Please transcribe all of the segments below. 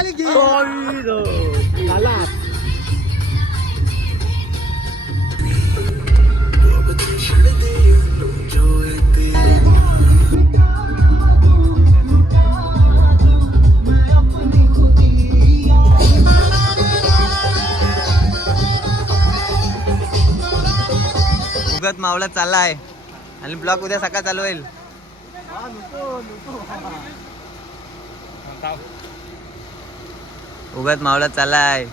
आली की उगत मावळा चालला आहे आणि ब्लॉग उद्या सकाळ चालू होईल. उगत मावळा चाललाय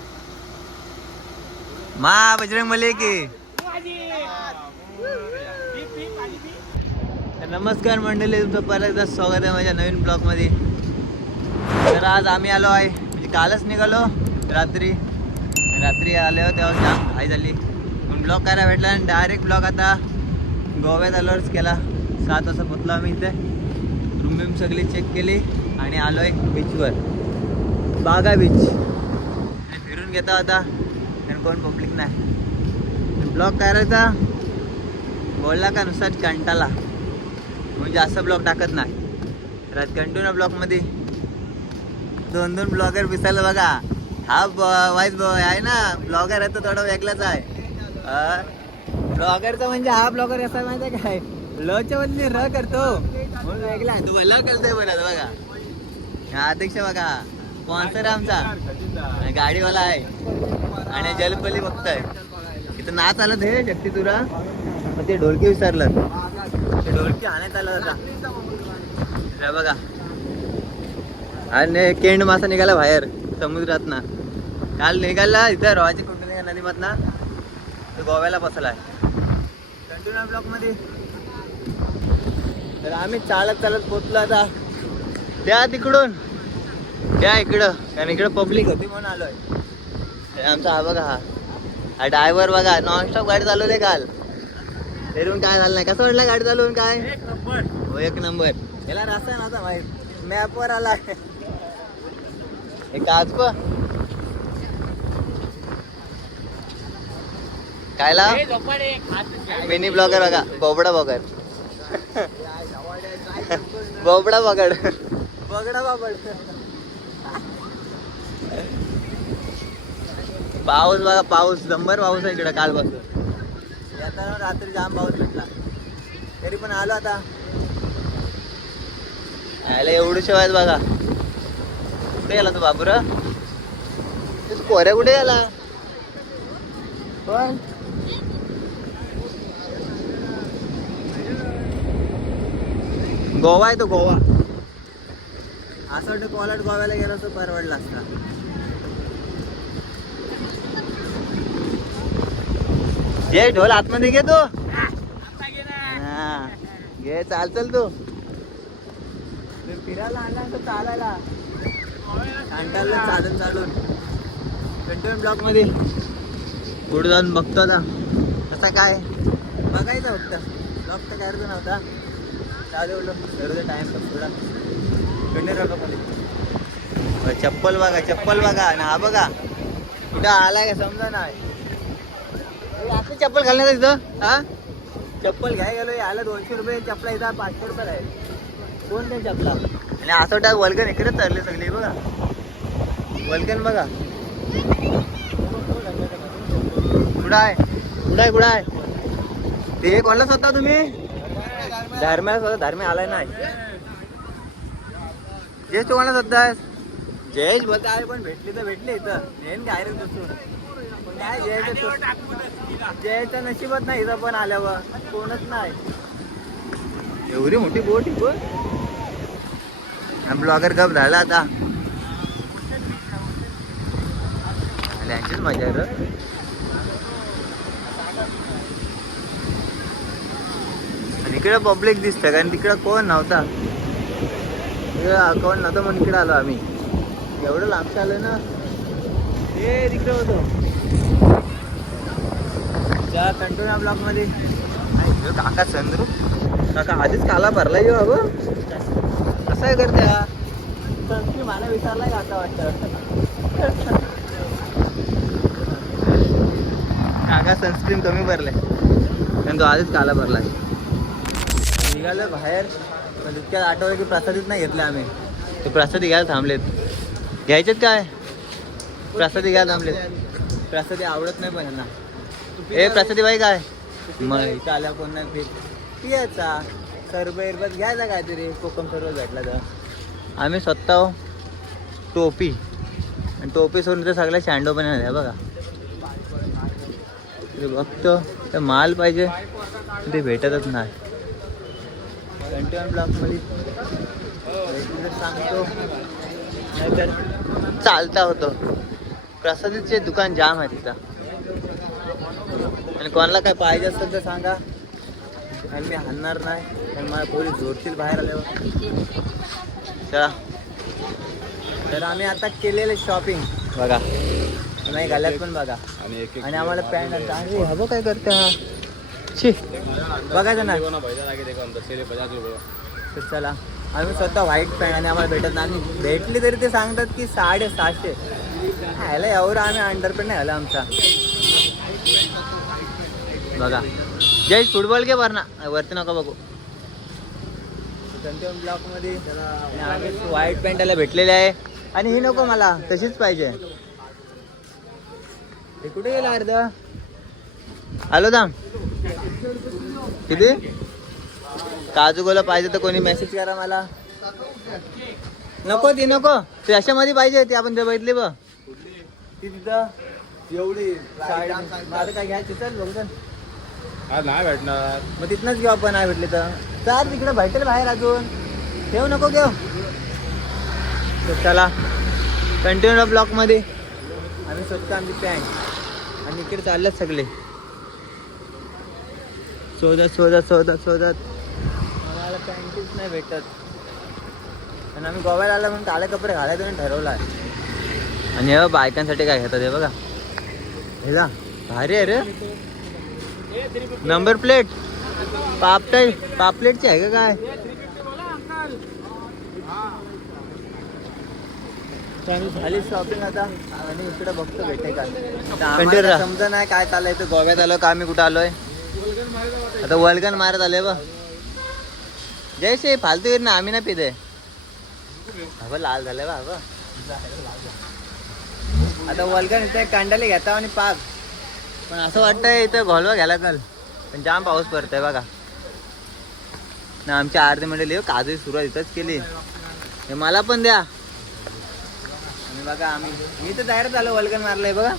मा बजरंग मले की. नमस्कार मंडळी, तुमचं परत एकदा स्वागत आहे माझ्या नवीन ब्लॉग मध्ये. तर आज आम्ही आलो आहे, म्हणजे कालच निघालो रात्री आलो तेव्हा जाम घाई झाली पण ब्लॉग करायला भेटला आणि डायरेक्ट ब्लॉग आता गोव्यात आलोच केला. 7 वाजता पोचलो आम्ही इथे. रूम बिम सगळी चेक केली आणि आलो आहे बीचवर, बागा बीच. आणि फिरून घेता होता आणि कोण पब्लिक नाही. ब्लॉग करायचा बोलला का नुसार कंटाला, म्हणजे जास्त ब्लॉग टाकत नाही. तर आज कंटिन्यू ब्लॉगमध्ये 2-2 ब्लॉगर दिसायला बघा. हा वाईस बॉय आहे ना, ब्लॉगर आहे तो थोडा वेगळाच आहे. ब्लॉगरचा म्हणजे हा ब्लॉगर असा माहिती आहे काय, लच्या बदली र करतो म्हणून वेगळा आहे. तू ल करतोय म्हणत बघा. हा अध्यक्ष बघा, स्पॉन्सर आमचा गाडीवाला आहे आणि जलपली बघताय. इथं नाच आलं हे शक्ती तुरा, मग ते ढोलकी विसरलं, ते ढोलकी हाण्यात आलं होता बघा. आणि केंड मासा निघाला बाहेर समुद्रात ना. काल निघाला इथं रोहाची कुंडली नदीमधना, तो गोव्याला बसला आहे. कंटिन्यू ब्लॉक मध्ये. तर आम्ही चालत पोचलो आता त्या तिकडून त्या इकडं, कारण इकडं पब्लिक होती म्हणून आलोय. आमचा हा बघा, हा ड्रायव्हर बघा नॉनस्टॉप गाडी चालवते काल. तरी काय झालं नाही. कसं वाटलं गाडी चालवून? काय एक नंबर. याला रस्ता नव्हता माहित, मॅपवर आला. एक आज कायला मिनी ब्लॉगर बघा, बोबडा बॉगर बोबडा बगड बगडा बाबड. पाऊस बघा, पाऊस जंबर पाऊस आहे इकडं कालपासून. आता रात्री जाम पाऊस भेटला तरी पण आलो आता. यायला एवढं शिवाय बघा. कुठे गेला तो बाबूरा? कोऱ्या कुठे गेला? पण गोवा आहे तो, गोवा. असं वाटतं कोलाट गोव्याला गेला तर परवडला असता. जे ढोल आतमध्ये घे तू, घे. चाल तू फिरायला आणला तर चालायला कंटाळला चालून. कंटिन्यू ब्लॉक मध्ये पुढे जाऊन बघतो आता कसा काय बघायचं. फक्त ब्लॉग तर करायचं नव्हता, चालू टाइम थोडा. चप्पल बघा ना, हा बघा कुठं आलाय का समजा नाही. आपली चप्पल घालण्यात इथं. हा चप्पल घ्यायला गेलो, आला 200 रुपये चपला, इथं 500 रुपये आहे. कोण त्या चपला? आणि असं टाक वल्गन इकडे चालले सगळे बघा. वल्गन बघा कुठं आहे. ते कोणाला स्वतः तुम्ही धर्म्या आलाय नाही. जयेश तो कोणाला स्वतः आहे? जयेश बोलता आहे पण भेटले इथं नेन काय रे बसून. काय जयेशच्या नशिबात नाही इथं पण आल्यावर कोणच नाही. एवढी मोठी बोट पण ब्लॉगर गप झाला आता. यांचीच मजा आहे. इकडे पब्लिक दिसतं कारण तिकडं कोण नव्हता. कोण नव्हतं म्हणून इकडे आलो आम्ही. एवढं लांबचं आलं ना, हे तिकडे होतो त्या कंटिन्यू ब्लॉक मध्ये. काका चंद्रू काका आधीच काला भरला येऊ अगं. कसं आहे करते हा संस्कृती मला विचारलाय का आता वाटतं. काका सनस्क्रीन कमी भरलाय कारण तो आधीच काला भरलाय. निघालं बाहेर पण तितक्यात आठवलं की प्रसादीच नाही घेतलं आम्ही. ते प्रसाद घ्यायला थांबलेत. घ्यायचेत काय प्रसादी घ्या थांबले प्रसादी आवडत नाही पण यांना ए प्रसादी बाई काय मग इथं आल्या कोण नाही पियाचा सरबत घ्यायचा काहीतरी कोकम सरबत भेटला तर आम्ही स्वतः टोपी आणि टोपी सोडून तर सगळ्या शँडो पण आहे बघा ते बघतो तर माल पाहिजे ते भेटतच नाही 21 ब्लॉकमध्ये सांगतो नाहीतर चालता होतो प्रसादीचे दुकान जाम आहे तिथं आणि कोणाला काय पाहिजे असेल तर सांगा आणि मी हाणणार नाही कारण मला पोलीस जोडतील बाहेर आल्यावर चला तर आम्ही आता केलेले शॉपिंग बघा नाही घालत पण बघा आणि आम्हाला पॅन्ट अरे हवं काय करते हा शी बघायचं ना तर चला आम्ही स्वतः व्हाईट पॅन्ट आणि आम्हाला भेटत नाही आणि भेटली तरी ते सांगतात की 650 ह्याला एवढं आम्ही अंडरपॅन्ट नाही आला आमचा बघा जय फुटबॉल घे वरना वरती नका बघू 21 ब्लॉकमध्ये आम्ही व्हाईट पॅन्ट याला भेटलेले आहे आणि ही नको मला तशीच पाहिजे हे कुठे गेला अर्ध आलो दाम किती काजू गोला पाहिजे तर कोणी मेसेज करा मला नको ती नको ती अशामध्ये पाहिजे ती आपण ते बघितली बघ ती तिथं एवढी माझं काय घ्यायची चल बघ नाही भेटणार मग तिथनच घेऊ आपण नाही भेटली तर चार तिकडे भेटेल बाहेर अजून ठेव नको घेऊ तर चला कंटिन्यू ब्लॉकमध्ये आम्ही स्वतः आमची पॅन्ट आणि इकडे चाललेत सगळे शोधत आम्हाला पॅन्टीच नाही भेटत आणि आम्ही गोव्याला आला म्हणून काळे कपडे घालायचं म्हणून ठरवलं आहे आणि हे बायकांसाठी काय घेतात हे बघा हे भारी आहे रे नंबर प्लेट पापलेटची आहे का काय झाली शॉपिंग आता आणि इकडे बघतो भेटे का समजा नाही काय चालायचं गोव्यात आलो का आम्ही कुठं आलोय आता वल्गन मारत आलोय बघ जयश्री फालतू येत ना आम्ही ना पिते हवं लाल झालंय बा हवं आता वल्गन इथे कांडाले घेता आणि पाक पण असं वाटतंय इथं घोलवा घ्यायला कल पण जाम पाऊस पडतोय बघा ना आमच्या आरती मंडळी काजू सुरुवात इथंच केली हे मला पण द्या आणि बघा आम्ही मी तर तयारच आलो वल्गन मारलंय बघा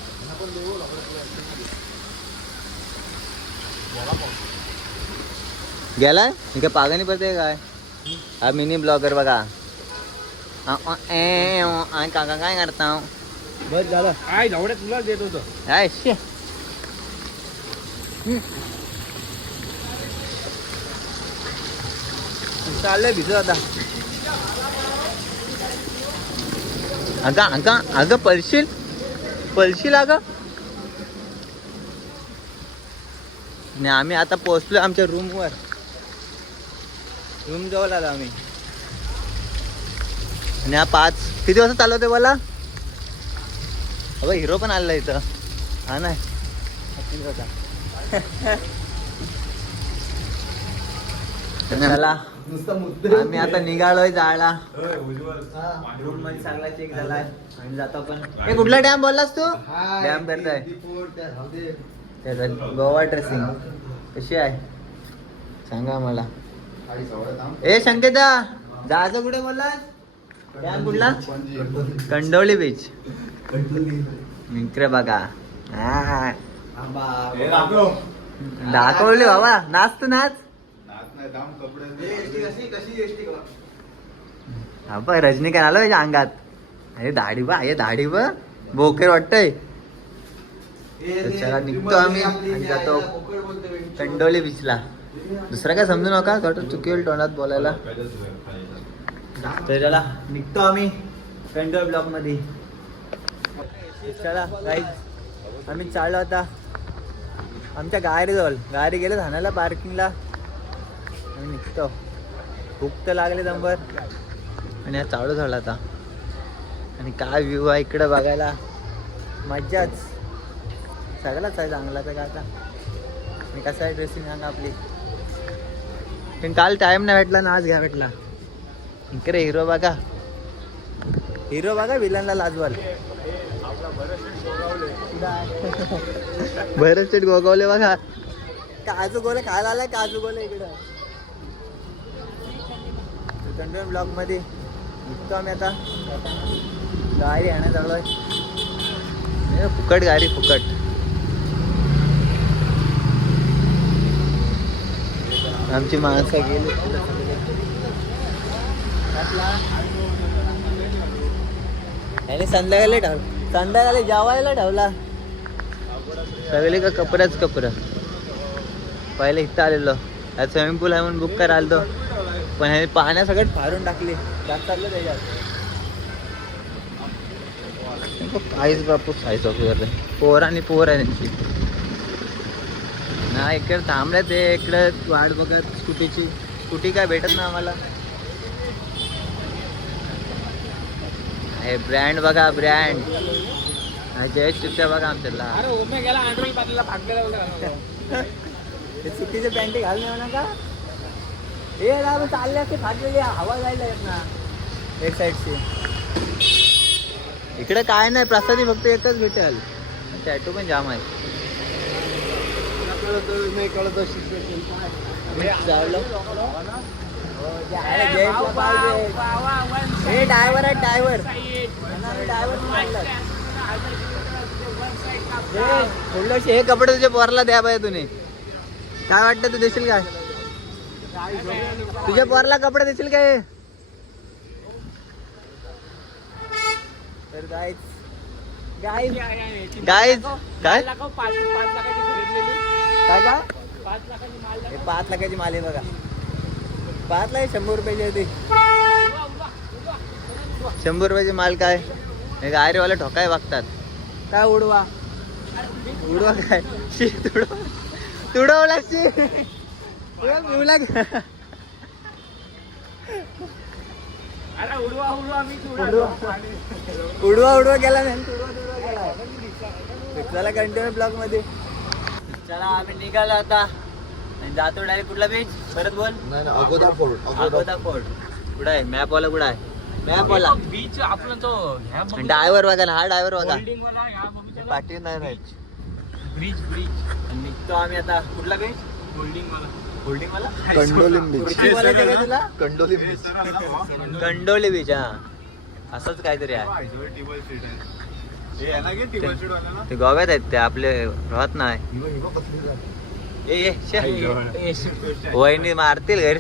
गेलाय मी काय पागानी पडते काय हा मिनी ब्लॉगर बघा काका काय करता बस झालं काय जवळ तुला देत होतो काय चाललंय भिजत आता अगं पळशील अगं आणि आम्ही आता पोहोचलो आमच्या रूम जवळ आलो आम्ही आणि हा 5 किती वाजता चालवते मला अबे हिरो पण आलेला इथं हा नाही चला आम्ही आता निघालोय जायला रूम मध्ये चांगला चेक झालाय आणि जातो आपण हे कुठला डॅम बोललास तू डॅम करताय गोवा ड्रेसिंग कशी आहे सांगा मला ए संकेता जायचं कुठे बोललास डॅम कुठला कंडोली बीच इकडे बघा दाखवली बाबा नाच तू नाच हा बघ रजनीकांत आलो याच्या अंगात अरे दाढी बघ बोकेर वाटतय चला निघतो आम्ही आणि जातो कंडोली बीचला दुसरा काय समजू नका थोडं चुकील तोंडात बोलायला तर चला निघतो आम्ही कंडोली ब्लॉक मध्ये चला गाईज आम्ही चाललो आता आमच्या गाडी गेलो ठाण्याला पार्किंगला आम्ही निघतो भूक तर लागले नंबर आणि हा चालू झाला आता आणि काय व्ह्यू आहे इकडे बघायला मज्जाच सगळाच आहे चांगला तर का आता आणि कसं आहे ड्रेसिंग सांगा आपली पण काल टाइम नाही भेटला ना आज घ्या भेटला इकडे हिरो बघा हिरो बघा विलनला लाजवाल. भरत शेट गोगावले बघा. काजू गोले खायला आलाय. काजू गोले इकडं कंटेन ब्लॉग मध्ये निघतो आम्ही आता. गाडी आणत आलोय. फुकट गाडी फुकट. आमची माणसं गेली. आणि संध्याकाळी संध्याकाळी जेवायला ठेवला. सगळे का कपड्याच कपडा. पहिले इथं आलेलो. आज स्विमिंग पूल आहे म्हणून बुक करायला आलतो. पण ह्याने पाण्यासकट फाडून टाकली. जास्त चाललं त्याच्यात. आईस बापू साईज ऑफिसर पोर आणि पोर आहे त्यांची. ना इकडे थांबले ते. इकडे वाट बघत स्कूटीची. स्कूटी काय भेटत ना आम्हाला. हे ब्रँड बघा ब्रँड. जयेश चित्त्या बघा आमच्याला. ते चुकीचे पॅन्टी घाल नाही म्हणा का. हे राव चालले असते फाटलेली. हवा जायला येत ना एक साईडची. इकडे काय नाही प्रसादी फक्त एकच भेटेल. टॅटू पण जाम आहे. ड्रायव्हर आहे ड्रायव्हर. हे कपडे तुझ्या पोराला द्या पाहिजे. तुम्ही काय वाटतं तू देशील काय. तुझ्या पोराला कपडे देशील काय. तर गाईज गाईज गाईज काय काय का 5 लाखाची माल आहे बघा. 5 लाख 100 रुपयाची होती. 100 रुपयाची माल काय. गायरेवाले ठोकाय बघतात. काय उडवा उडवा काय शी तुडवला शी उडवा उडवा गेला नाही. चला कंटिन्यू ब्लॉग मध्ये. चला आम्ही निघालो आता आणि जातो डायरेक्ट. कुठला बीच परत बोल. अगोदा फोर्ट. अगोदा फोर्ट कुठं आहे. मॅप वाला कुठं आहे. मॅप वाला बीच आपला तो ड्रायव्हर बघा ना. हा ड्रायव्हर बघा. पाठी नाही राहील. ब्रिज ब्रिज निघतो आम्ही आता. कुठला बीच. होल्डिंग मला होल्डिंग मला कंडोलिम बीच. तुला कंडोलिम बीच. कंडोली बीच. हा असंच काहीतरी आहे. ते गोव्यात आहेत ते आपले राहत नाही. वहिनी मारतील घरी.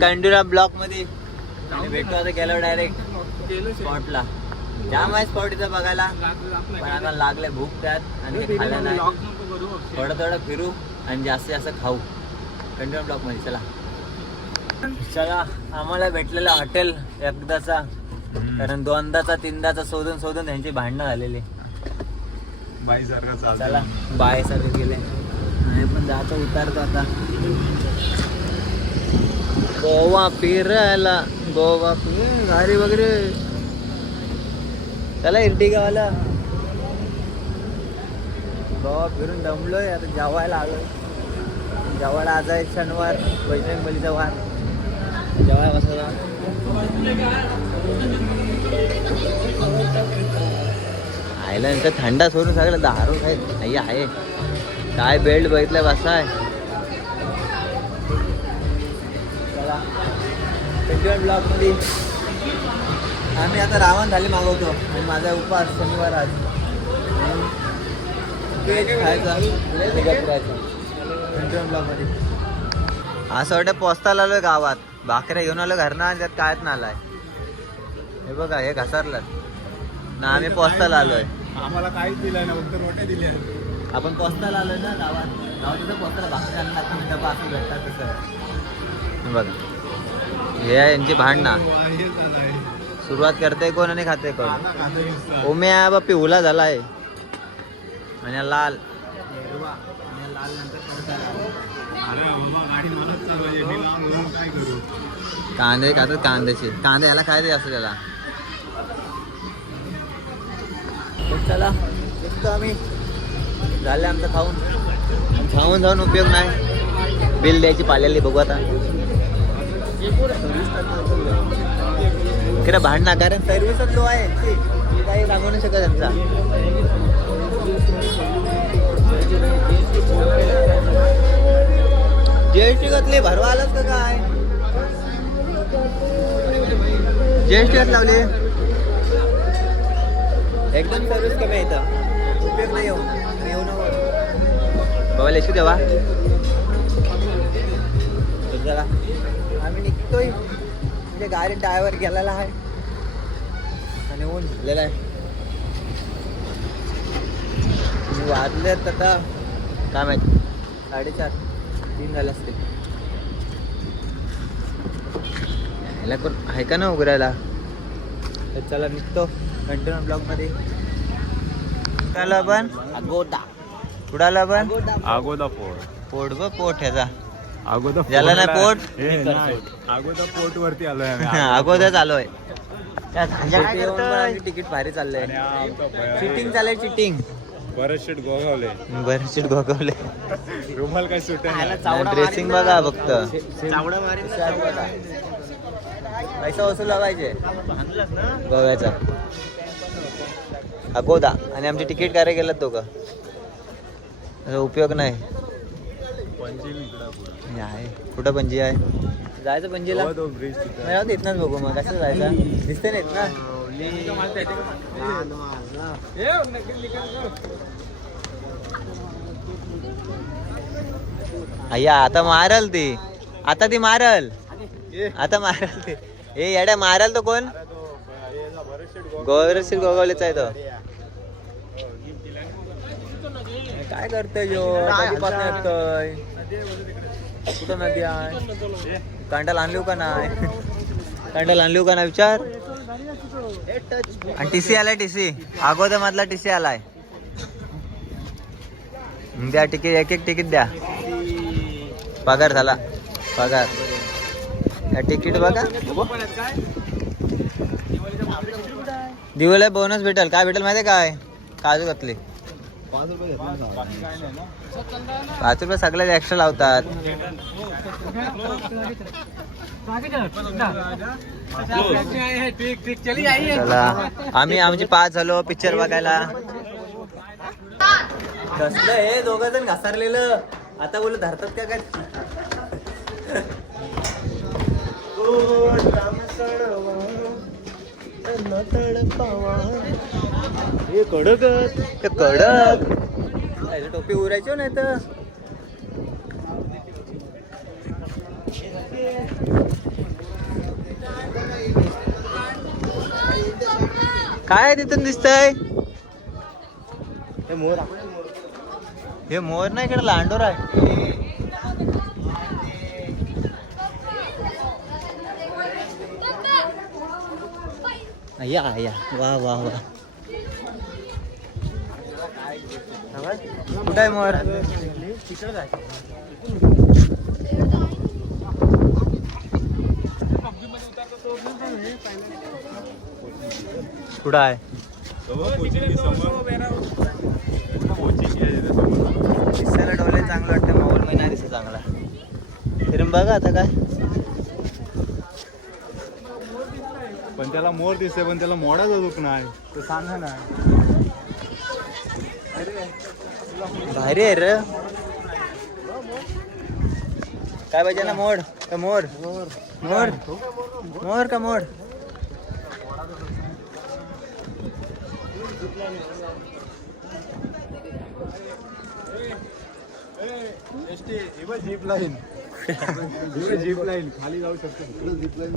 कंडुरा ब्लॉक मध्ये भेटतो आता. गेलो डायरेक्ट स्पॉटला. जाम आहे स्पॉट इथं बघायला. पण आता लागले भूक त्यात आणि ते खाल्लं नाही. थोडं थोडं फिरू आणि जास्त खाऊ. कंडुरा ब्लॉक मध्ये. चला चला. आम्हाला भेटलेलं हॉटेल एकदाचा. कारण 2दाचा 3दाचा शोधून शोधून त्यांची भांडणं झालेली. चला बाय सारखे गेले. आणि पण जातो उतारतो आता. गोवा फिरायला. गोवा गाडी वगैरे. चला इर्टिगावाला. गोवा फिरून दमलोय आता. जेवायला आलोय. जेवायला आज आहे शनिवार. बजरंग बलीचा वार. जेवायला बसला. आयला नंतर थंडा सोडून सगळं दारू काय नाही आहे. काय बेल्ट बघितलाय बसाय. चला कंटिन्यू ब्लॉग मध्ये. आम्ही आता रावण थाली मागवतो. आणि माझा उपास शनिवार आज. खायचा कंटिन्यू ब्लॉग मध्ये. असं वाटतं पोचताला आलोय गावात. भाकऱ्या घेऊन आलो घरनं आणि त्यात कायच ना आलाय. हे बघा हे घसरलं ना. आम्ही पोचताला आलोय. आम्हाला काहीच दिलं नाही. फक्त रोट्या दिल्या. आपण पोचताला आलोय ना गावात. गावात तिथं पोचताला भाकरी आणला. डबा असं भेटतात तसं. बघा हे आहे यांची भांडणं. सुरुवात करते कोण आणि खाते कोण. ओम्या बा पिवला झालाय आणि लाल. कांदे खातात. कांद्याचे कांदे याला काय असं त्याला. चला निघतो आम्ही. झाले आमचं खाऊन. खाऊन जाऊन उपयोग नाही. बिल द्यायची पाल्याली बघू आता. इकडे भांडणार कारण सर्व्हिसच लो आहे यांची. मी काही सांगू नाही शकत त्यांचा. जीएसटी घातली भरवा आलाच का काय? जीएसटी घात लावली एकदम सर्व्हिस कमी आहे इथं. उपयोग नाही येऊ नको बाबा लेशू देवा. जरा आम्ही निघतोय म्हणजे गाडी ड्रायव्हर गेलेला आहे आणि ऊन झालेला आहे. वाजलेत आता काय माहिती 4:30-3 झाले असतील. ह्याला कोण आहे का ना उघडायला. तर चला निघतो कंटिन्यू ब्लॉगमध्ये. कुठं आलो आपण? अगोदा. कुठं आलो आपण? अगोदा फोर्ट. पोट ब पोट ह्याचा अगोदा ज्याला नाही पोट अगोदा फोर्ट वरती आलोय आम्ही. अगोदर आलोय. तिकीट भारी चाललंय. चिटिंग चाललंय चिटिंग. बरं शीट गोगावले. बरं सीट गोगवले. रुमाल काय सुट ड्रेसिंग बघा फक्त. पैसा वसूल पाहिजे गोव्याचा. अगोदा आणि आमची तिकीट कार्य केलं दोघं. उपयोग नाही. हे आहे कुठं पणजी आहे जायचं पणजीला. नाही इथनच बघू मग कसं जायचं दिसते नाहीत ना. अय्या आता मारल ती. आता ती मारल. आता मारल ती. हे येड्या मारल तो कोण? गोवरशील गोगावलेचा आहे तो. काय करतोय जो येतोय कुठं नदी आहे? कांडाल आणली का नाही? कांडाल आणली का नाही विचार. आणि टीसी आलाय. टीसी अगोदर मधला टीसी आलाय. द्या तिकीट. एक तिकीट द्या. पगार झाला पगार. तिकीट बघा. दिवाळी बोनस भेटेल. काय भेटेल माहिती काय? काजू घातली. 5 रुपये सगळ्यात एक्स्ट्रा लावतात. चला आम्ही आमची 5 झालो पिक्चर बघायला. कसलं हे दोघं जण घसारलेलं. आता बोल धरतात का काय? कडक कडक टोपी उरायची नाही तर. काय तिथून दिसतंय? हे मोर नाही इकडे लांडोर आहे. या या वा वा वा. कुठं आहे मोर? कुठं आहे? दिसायला डोले चांगलं वाटतं. माहोल महिना दिसत चांगला. फिरून बघा आता काय. पण त्याला मोर दिसते पण त्याला मोडाचा दुख नाही. तर सांगा ना. भारी आहे रे. काय पाहिजे ना? मोड का मोर? मोर मोर का मोड? Jeep line. जीप लाईन खाली जाऊ शकतो. जीप लाईन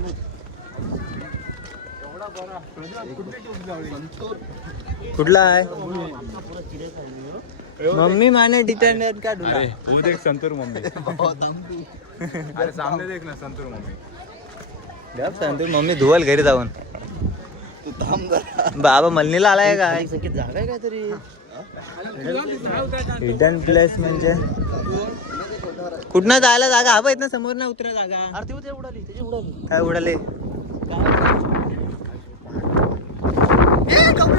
कुठला आहे? मम्मी माने डिटेंडेड का ढुला. वो देख संतूर मम्मी. अरे सामने देख ना संतूर मम्मी. संतूर मम्मी धुवल घरी जाऊन. बाबा मलनीला आलाय काय? जागा आहे काहीतरी. हिडन प्लेस म्हणजे कुठनं जायला जागा हवा येत ना. समोर ना उतरा जागा. अरे ते उडाली त्याची उडाली. काय उडाले?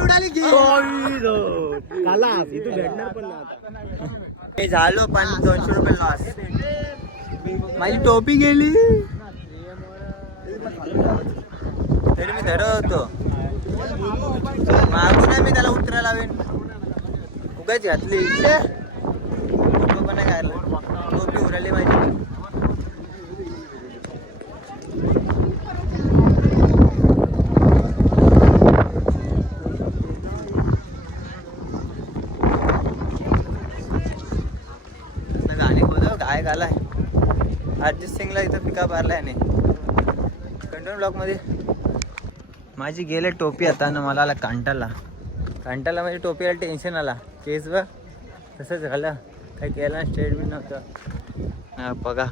उडाली की इथं भेटणार पण नाही. मी झालो पण 200 रुपये लॉस. माझी टोपी गेली. नाही मी त्याला उतरायला लावेन. उगाच घातली फोटो पण नाही काढला. टोपी उराली माझी. गाणी बोलव गायक आलाय. अर्जित सिंगला इथं पिका मारलाय नाही कंटोन ब्लॉक मध्ये. माझी गेले टोपी आता ना मला आला कांटाला माझी टोपीला टेन्शन आला. केस बघ तसंच झालं. काही केलं स्टेटमेंट नव्हतं. हा बघा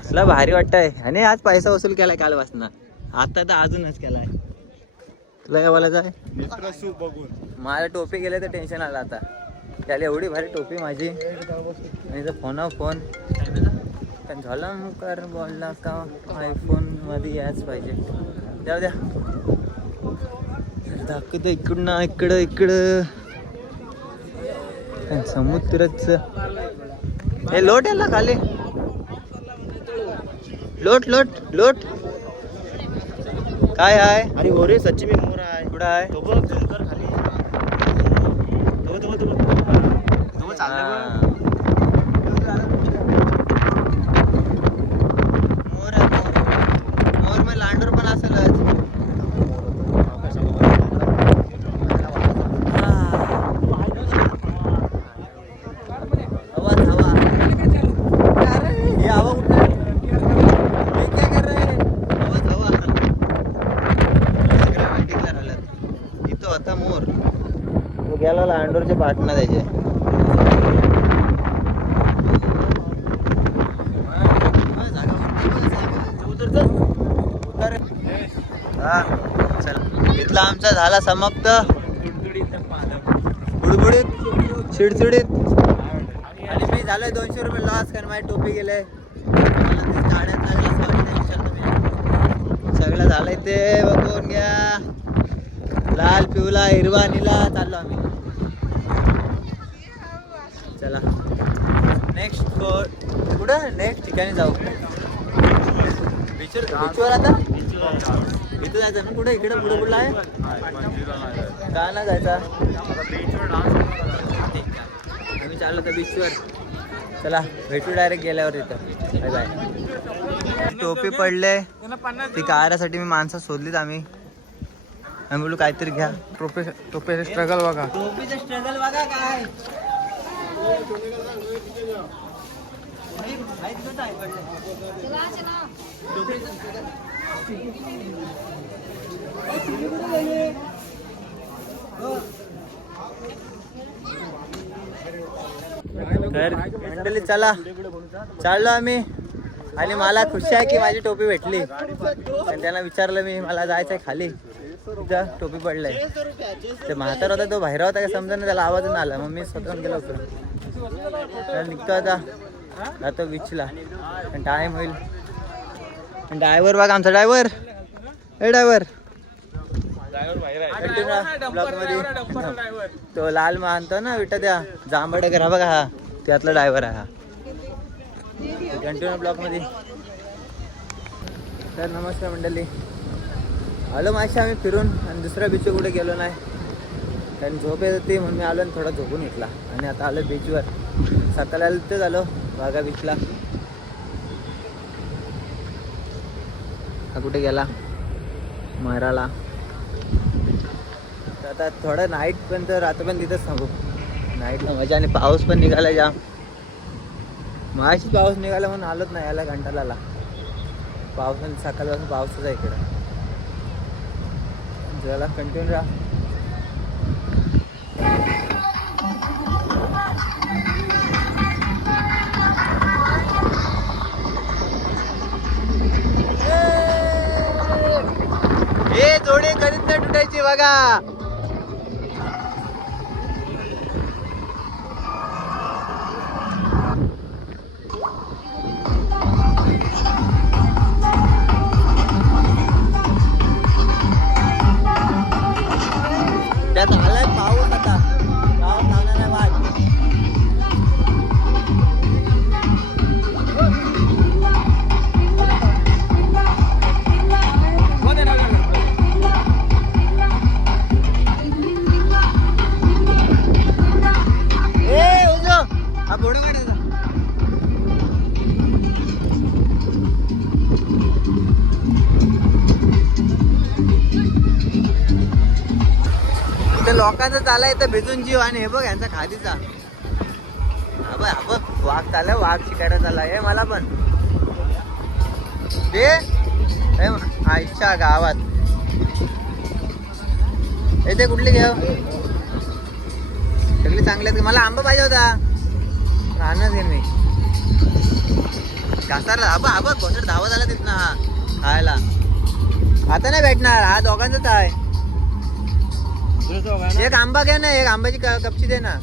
असला भारी वाटतंय. आणि आज पैसा वसूल केलाय कालपासून. आता तर अजूनच केलाय. तुला काय बोलायचं आहे? मित्र सूप बघून मला टोपी गेले तर टेन्शन आलं आता. त्याला एवढी भारी टोपी माझी आणि फोन पण झालं कर बोलला का आयफोन मध्ये याच पाहिजे. जाऊ द्या दाखवत इकडनं इकडं समुद्रच हे लोट याला खाली. लोट काय आहे? अरे हो रे सच्ची में मोर आहे. कुठं आहे? तो बघ डोंगर खाली. तो चाललं मोर मग लांडूर पण असेलच. गेला लांडोरचे पाटणा त्याचे. चला इथला आमचा झाला समाप्त. बुडबुडीत चिडचिडीत. आणि मी झालोय 200 रुपये लॉस कारण माझी टोपी गेले. सगळं झालंय ते बघून घ्या. लाल पिवला हिरवा नीला चाललो आम्ही. चला नेक्स्ट कुठं नेक्स्ट ठिकाणी जाऊ. बीचवर आता इथं जायचं ना. कुठं इकडे पुढे कुठला आहे का ना जायचा. आम्ही चाललो तर बीचवर. चला भेटू डायरेक्ट गेल्यावर इथं. Bye bye. टोपी पडले ती काढण्यासाठी मी माणसं शोधलीत आम्ही बोलू काहीतरी घ्या. टोपीचं स्ट्रगल बघा. टोपीचं स्ट्रगल बघा काय. तर मंडळी चला चाललो आम्ही. आणि मला खुशी आहे की माझी टोपी भेटली. आणि त्यांना विचारलं मी मला जायचं आहे खाली. तिथं टोपी पडलाय. ते म्हातारा होता तो बाहेर होता का समजा ना. त्याला आवाज नाही आला. मग मी स्वतःहून गेलो होतो. निघतो आता जातो बीचला. टाइम होईल. ड्रायव्हर बघा आमचा ड्रायव्हर. हे ड्रायव्हर ब्लॉक मध्ये तो लाल मानतो ना विटा त्या जांभळे घरा बघा. हा त्यातला ड्रायव्हर आहे हा. कंटिन्यू ब्लॉक मध्ये. तर नमस्कार मंडळी. आलो माशी आम्ही फिरून आणि दुसऱ्या बीचवर कुठे गेलो नाही कारण झोप येत होती म्हणून मी आलो आणि थोडा झोपून घेतला. आणि आता आलो बीचवर. सकाळी आलो तेच आलो वाघा बीचला. हा कुठे गेला माराला. तर आता थोडं नाईट पण तर रात्र पण तिथंच थांबू. नाईटला मजा. आणि पाऊस पण निघाला जाम. माशी पाऊस निघाला म्हणून आलोच नाही याला घंटाला. पाऊस सकाळपासून पाऊसच आहे इकडं. जरा कंटिन्यू राहा. हे जोडी कधीच नाही तुटायची बघा. त्यात आलाय पाऊस आता. पाऊस लागणार नाही वाट. लोकांचा चाला इथं भिजून जीव आणि हे बघ यांचा खादीचा. हा बघ वाघ चालला, वाघ शिकायला चालला हे मला पण ते आईच्या गावात येते कुठली घेऊ सगळी चांगली आहेत. मला आंबा पाहिजे होता राहणार घेईन मी घासाला. हा बघ घोसड धावत आला तिथं हा खायला. आता नाही भेटणार, हा दोघांचाच आहे. एक आंबा घे ना, एक आंब्याची कपची दे ना.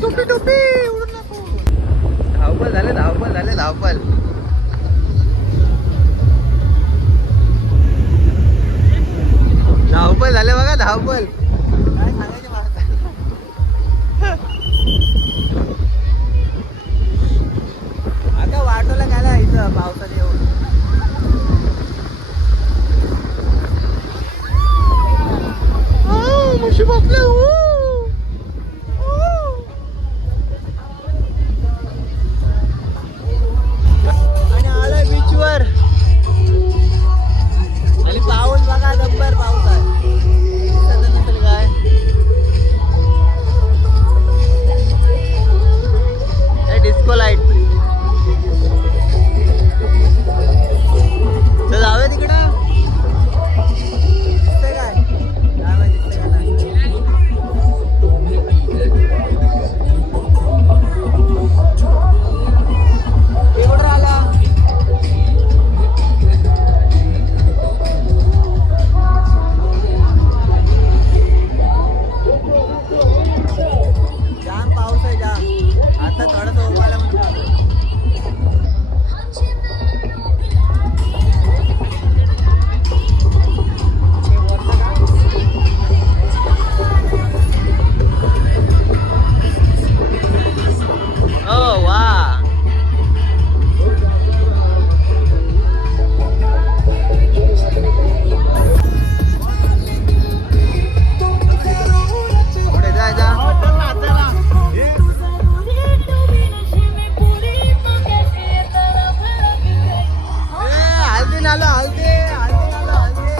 टोपी टोपी उडून नको. धावपल झाले धावपल झाले धावपल. धावपल झाले बघा धावपल. काय सांगायचे आता वाटोला काय इथं पावसाने येऊन. म्हशी बसले आणि आलोय बीचवर आणि पाऊस बघा जब्बर पाऊस आहे. दिसत नसेल काय डिस्को लाईट. तर जाऊया तिकडं. दिसतंय काय काय माहिती दिसतंय का नाही. ते कुठं आला जाम पाऊस आहे जाम. आता थोडंसं उभायला म्हणून आलोय. ओ वा पुढे जा जा. हल्दी आलो हल्दी हल्दी आलो हल्दी.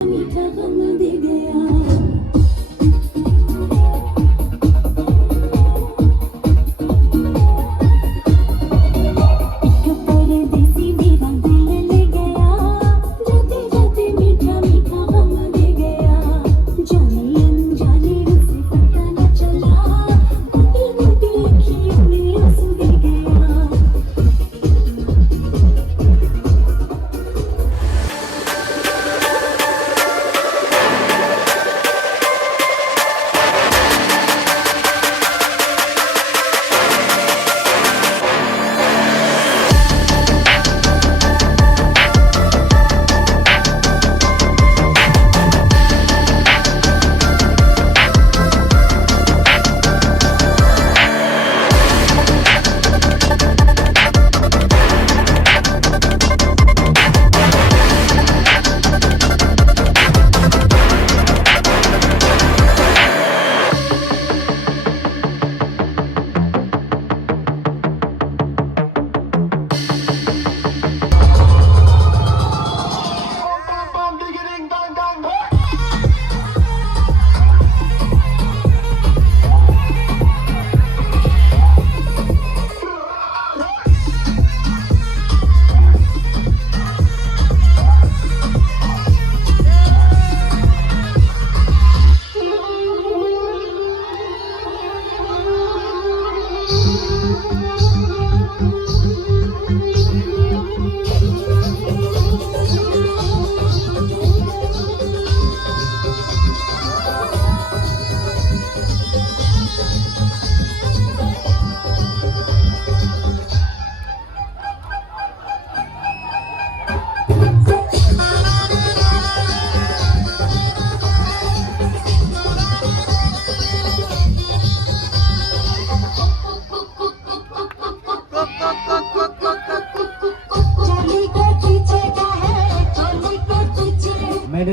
मीठा गम दे गया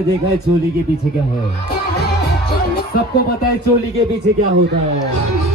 देखा है चोली के पीछे क्या है, सबको पता है चोली के पीछे क्या होता है।